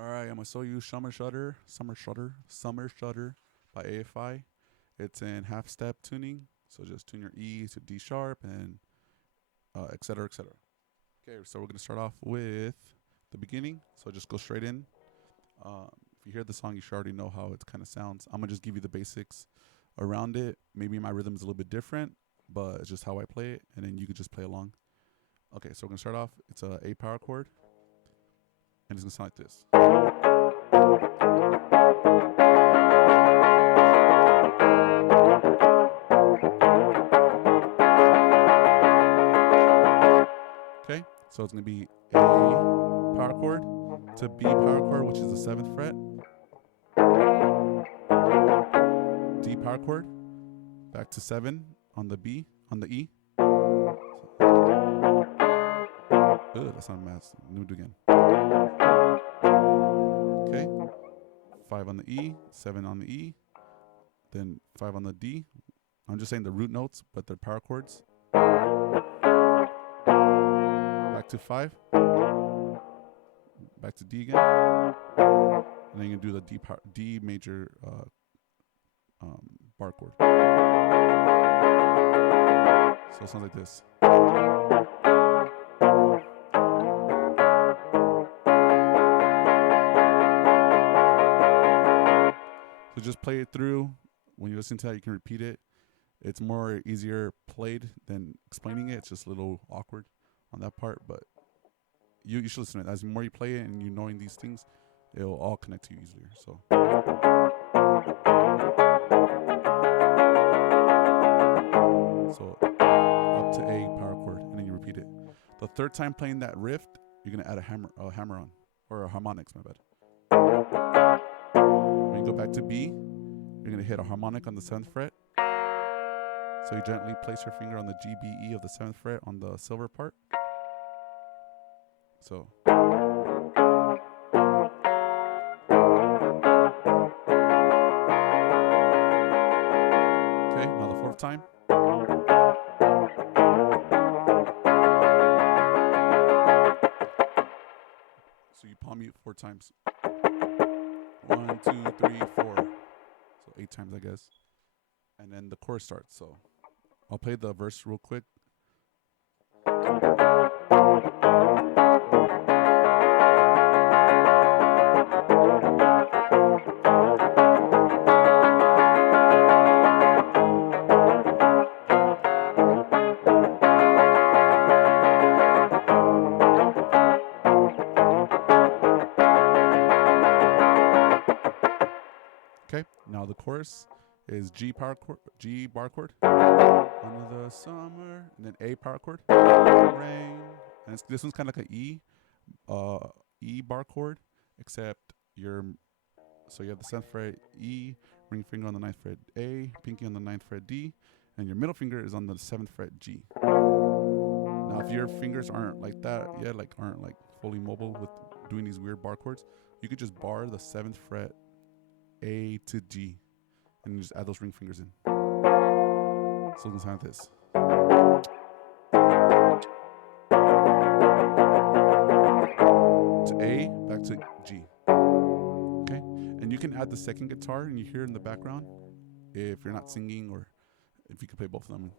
All right, I'm gonna show you Summer Shudder by AFI. It's in half step tuning, so just tune your E to D sharp and et cetera, et cetera. Okay, so we're gonna start off with the beginning. So just go straight in. If you hear the song, you should already know how it kind of sounds. I'm gonna just give you the basics around it. Maybe my rhythm is a little bit different, but it's just how I play it, and then you could just play along. Okay, so we're gonna start off. It's a A power chord, and it's gonna sound like this. Okay, so it's gonna be A power chord to B power chord, which is the 7th fret, D power chord, back to 7 on the B, on the E. That's not math. Let me do it again. Okay, 5 on the E, 7 on the E, then 5 on the D. I'm just saying the root notes, but they're power chords. Back to 5, back to D again, and then you can do the D major bar chord. So it sounds like this. So just play it through. When you listen to that, you can repeat it. It's more easier played than explaining it. It's just a little awkward on that part, but you should listen to it. As the more you play it and you knowing these things, it'll all connect to you easier. So up to A power chord, and then you repeat it. The third time playing that riff, you're gonna add a hammer on, or a harmonics, my bad. When you go back to B, you're gonna hit a harmonic on the 7th fret. So you gently place your finger on the G, B, E of the 7th fret on the silver part. So. Okay, now the 4th time. So you palm mute 4 times. 1, 2, 3, 4. So 8 times, I guess. And then the chorus starts. So I'll play the verse real quick. Okay, now the chorus is G bar chord, under the summer, and then A power chord, rain, and this one's kind of like an E bar chord, except so you have the 7th fret E, ring finger on the 9th fret A, pinky on the 9th fret D, and your middle finger is on the 7th fret G. Now, if your fingers aren't like that yet, aren't fully mobile with doing these weird bar chords, you could just bar the 7th fret A to G, and you just add those ring fingers in. So it's gonna sound like this. To A, back to G. Okay? And you can add the second guitar and you hear it in the background if you're not singing, or if you could play both of them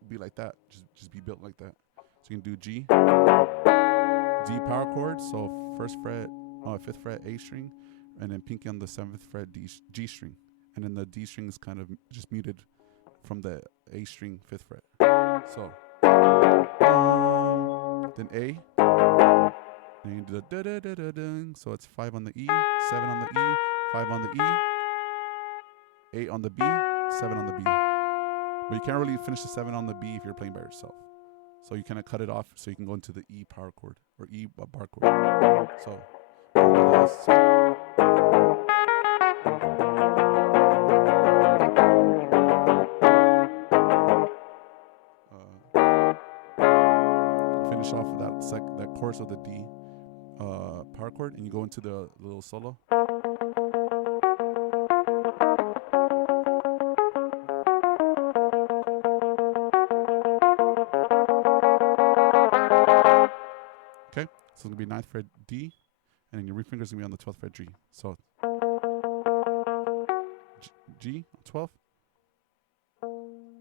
and be like that. Just be built like that. So you can do G. D power chord, so 5th fret A string, and then pinky on the 7th fret G string. And then the D string is kind of just muted from the A string 5th fret. So then A, then you do the da da da da da. So it's 5 on the E, 7 on the E, 5 on the E, 8 on the B, 7 on the B. But you can't really finish the 7 on the B if you're playing by yourself. So you kind of cut it off so you can go into the E power chord, or E bar chord. So finish off with that chorus of the D power chord, and you go into the little solo. Okay, so it's gonna be 9th fret D, and then your ring finger is gonna be on the 12th fret G. So G 12,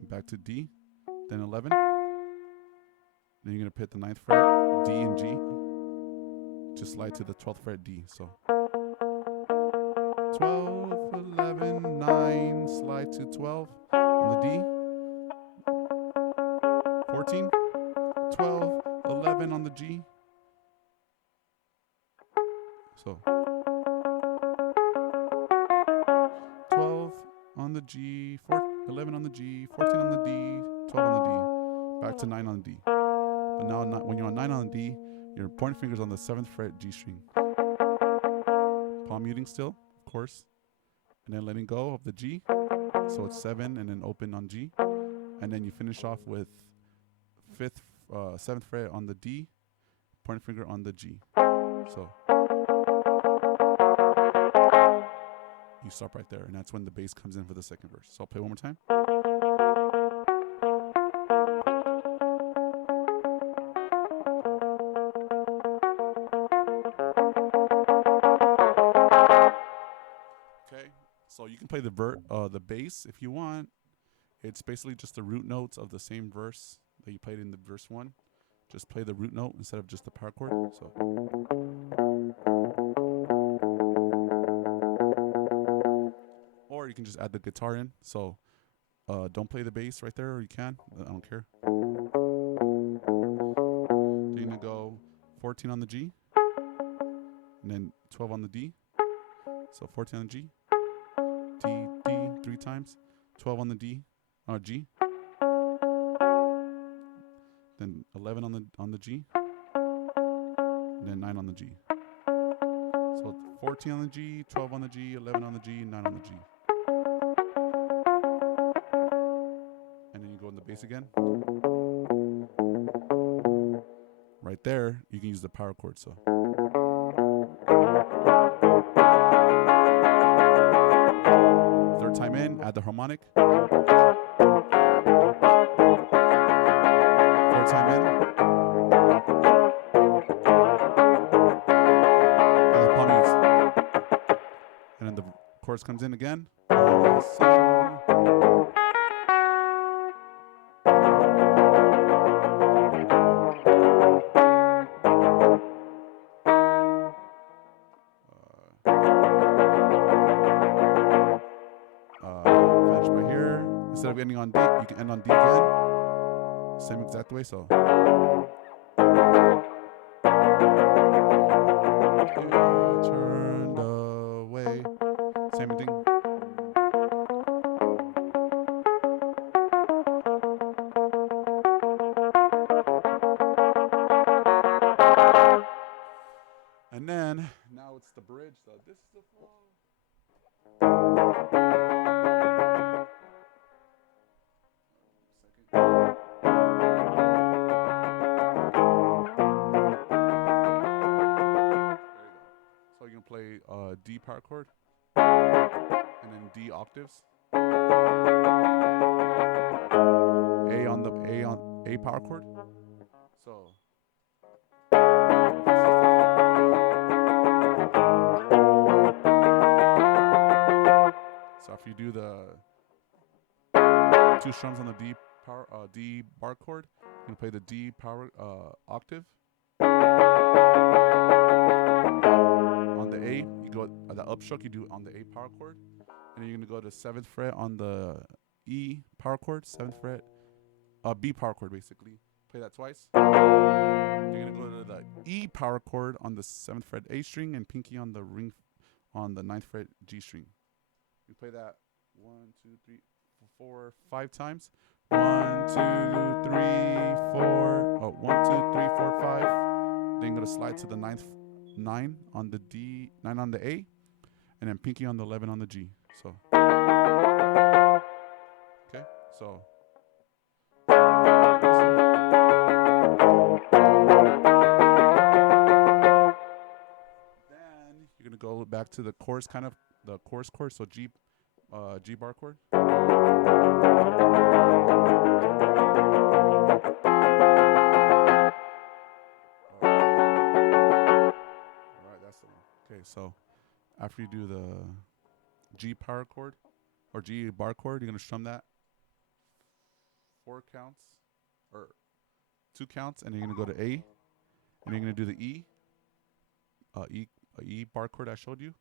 back to D, then 11. Then you're gonna hit the 9th fret D and G. Just slide to the 12th fret D. So 12, 11, 9, slide to 12 on the D. 14, 12, 11 on the G. So 12 on the G, 11 on the G, 14 on the D, 12 on the D, back to 9 on the D. But now when you're on 9 on the D, your pointer finger's on the 7th fret G string. Palm muting still, of course. And then letting go of the G. So it's 7 and then open on G. And then you finish off with 7th fret on the D, pointer finger on the G. So you stop right there, and that's when the bass comes in for the second verse. So I'll play one more time. Okay, so you can play the bass if you want. It's basically just the root notes of the same verse that you played in the verse 1. Just play the root note instead of just the power chord. So. Or you can just add the guitar in. So don't play the bass right there, or you can. I don't care. So you're going to go 14 on the G, and then 12 on the D. So 14 on the G, D, D 3 times, 12 on the D, G, then 11 on the G, and then 9 on the G. So 14 on the G, 12 on the G, 11 on the G, 9 on the G. And then you go in the bass again. Right there, you can use the power chord. So. Third time in, add the harmonic. Fourth time in. And the palm mutes. And then the chorus comes in again. Finish by here. Instead of ending on D, you can end on D again. Same exact way, so. Turned away. Same thing. And then, now it's the bridge, so this is the flow. So you can play D power chord, and then D octaves. A power chord. So. So if you do the 2 strums on the D bar chord, you can play the D power octave. On the A, you go the upstroke you do on the A power chord, and then you're gonna go to 7th fret on the E power chord, 7th fret, B power chord basically. Play that twice. You're gonna go to the E power chord on the 7th fret A string and pinky on the ring on the 9th fret G string. You play that 1, 2, 3, 4, 5 times. 1, 2, 3, 4. 1, 2, 3, 4, 5. Then you're gonna slide to the 9 on the D, 9 on the A, and then pinky on the 11 on the G. So. Okay, so. Then you're gonna go back to the chorus, kind of the chorus chord. So G bar chord. All right, that's the one. Okay, so after you do the G power chord or G bar chord, you're gonna strum that 4 counts or 2 counts, and you're gonna go to A, and you're gonna do the E bar chord I showed you,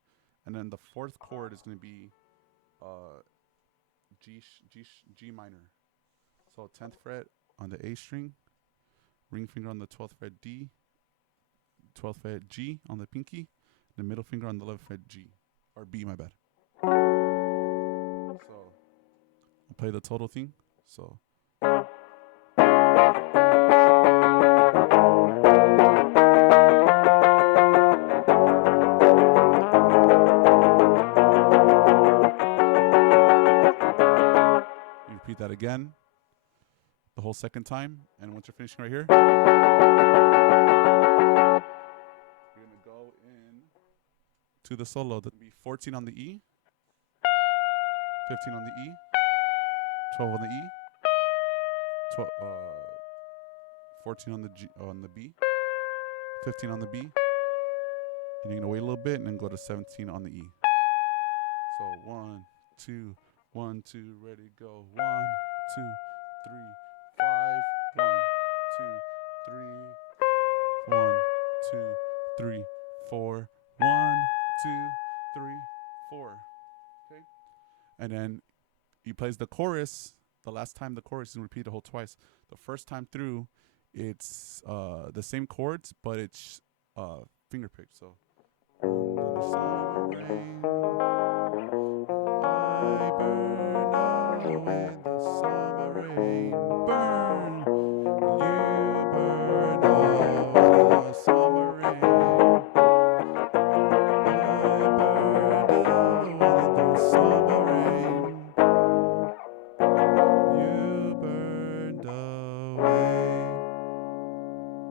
and then the 4th chord is gonna be G minor. So 10th fret on the A string, ring finger on the 12th fret D, 12th fret G on the pinky, the middle finger on the 11th fret G, or B, my bad. So I'll play the total thing. So. You repeat that again, the whole second time, and once you're finishing right here, you're gonna go in to the solo. That'll be 14 on the E, 15 on the E, 12 on the E, 14 on the G, on the B, 15 on the B, and you're gonna wait a little bit and then go to 17 on the E. So 1, 2, 1, 2, ready, go. 1, 2, 3, 5. 1, 2, 3. 1, 2, 3, 4. 1, 2, 3, 4. Okay, and then he plays the chorus. The last time the chorus is repeat the whole twice. The first time through, it's the same chords, but it's finger picked. So under the summer rain, I burn away the summer rain. Burn, you burn away the summer rain. I burn away the summer rain. You burned away.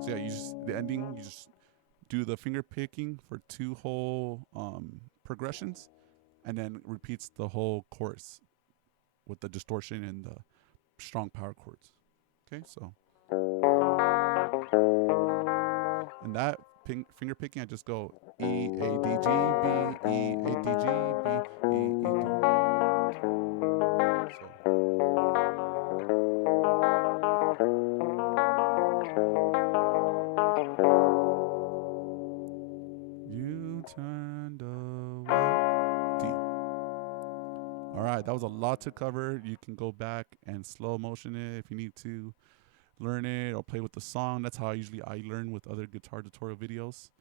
So yeah, the ending, you just do the finger picking for 2 whole progressions, and then repeats the whole chorus with the distortion and the strong power chords. Okay, so and that finger picking, I just go E A D G B E A D G B E E D. So. You turned away. D. All right, that was a lot to cover. You can go back and slow motion it if you need to learn it or play with the song. That's how I learn with other guitar tutorial videos.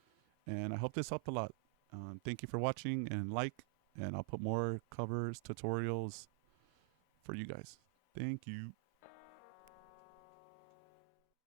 And I hope this helped a lot. Thank you for watching and and I'll put more covers, tutorials for you guys. Thank you.